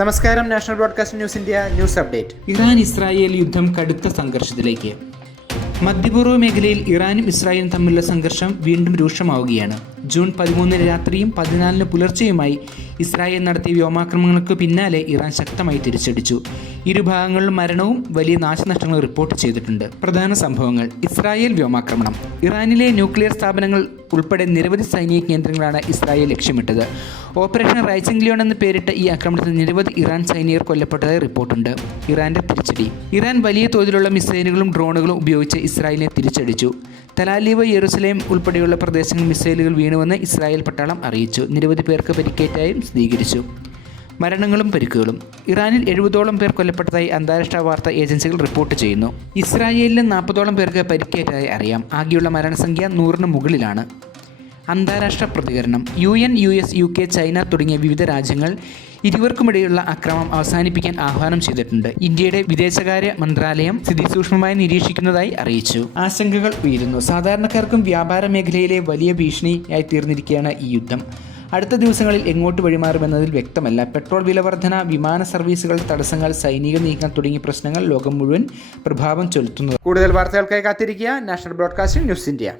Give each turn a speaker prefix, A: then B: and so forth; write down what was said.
A: നമസ്കാരം national broadcast news India news update.
B: Iran Israel യുദ്ധം കടുത്ത സംഘർഷത്തിലേക്ക്. മധ്യപൂർവ മേഖലയിൽ ഇറാനും ഇസ്രായേലും തമ്മിലുള്ള സംഘർഷം വീണ്ടും രൂക്ഷമാവുകയാണ്. ജൂൺ പതിമൂന്നിന് രാത്രിയും പതിനാലിന് പുലർച്ചെയുമായി ഇസ്രായേൽ നടത്തിയ വ്യോമാക്രമണങ്ങൾക്ക് പിന്നാലെ ഇറാൻ ശക്തമായി തിരിച്ചടിച്ചു. ഇരുഭാഗങ്ങളിലും മരണവും വലിയ നാശനഷ്ടങ്ങളും റിപ്പോർട്ട് ചെയ്തിട്ടുണ്ട്. പ്രധാന സംഭവങ്ങൾ. ഇസ്രായേൽ വ്യോമാക്രമണം. ഇറാനിലെ ന്യൂക്ലിയർ സ്ഥാപനങ്ങൾ ഉൾപ്പെടെ നിരവധി സൈനിക കേന്ദ്രങ്ങളാണ് ഇസ്രായേൽ ലക്ഷ്യമിട്ടത്. ഓപ്പറേഷൻ റൈസിംഗ് ലിയോൺ എന്ന് പേരിട്ട ഈ ആക്രമണത്തിൽ നിരവധി ഇറാൻ സൈനികർ കൊല്ലപ്പെട്ടതായി റിപ്പോർട്ടുണ്ട്. ഇറാന്റെ തിരിച്ചടി. ഇറാൻ വലിയ തോതിലുള്ള മിസൈലുകളും ഡ്രോണുകളും ഉപയോഗിച്ച് ഇസ്രായേലിനെ തിരിച്ചടിച്ചു. തലാലീവ് യെറുസലേം ഉൾപ്പെടെയുള്ള പ്രദേശങ്ങളിൽ മിസൈലുകൾ വീണുവെന്ന് ഇസ്രായേൽ പട്ടാളം അറിയിച്ചു. നിരവധി പേർക്ക് പരിക്കേറ്റായും സ്ഥിരീകരിച്ചു. മരണങ്ങളും പരിക്കുകളും. ഇറാനിൽ എഴുപതോളം പേർ കൊല്ലപ്പെട്ടതായി അന്താരാഷ്ട്ര വാർത്താ ഏജൻസികൾ റിപ്പോർട്ട് ചെയ്യുന്നു. ഇസ്രായേലിലും നാൽപ്പതോളം പേർക്ക് പരിക്കേറ്റതായി അറിയാം. ആകെയുള്ള മരണസംഖ്യ നൂറിന് മുകളിലാണ്. അന്താരാഷ്ട്ര പ്രതികരണം. U N U S U K China തുടങ്ങിയ വിവിധ രാജ്യങ്ങൾ ഇരുവർക്കുമിടയിലുള്ള അക്രമം അവസാനിപ്പിക്കാൻ ആഹ്വാനം ചെയ്തിട്ടുണ്ട്. ഇന്ത്യയുടെ വിദേശകാര്യ മന്ത്രാലയം സ്ഥിതി സൂക്ഷ്മമായി നിരീക്ഷിക്കുന്നതായി അറിയിച്ചു. ആശങ്കകൾ ഉയരുന്നു. സാധാരണക്കാർക്കും വ്യാപാര മേഖലയിലെ വലിയ ഭീഷണിയായി തീർന്നിരിക്കുകയാണ് ഈ യുദ്ധം. അടുത്ത ദിവസങ്ങളിൽ എങ്ങോട്ട് വഴിമാറുമെന്നതിൽ വ്യക്തമല്ല. പെട്രോൾ വിലവർധന വിമാന സർവീസുകൾ തടസ്സങ്ങൾ സൈനിക നീക്കം തുടങ്ങിയ പ്രശ്നങ്ങൾ ലോകം മുഴുവൻ പ്രഭാവം ചെലുത്തുന്നു.
A: കൂടുതൽ വാർത്തകൾക്കായി കാത്തിരിക്കുക. National broadcasting news India.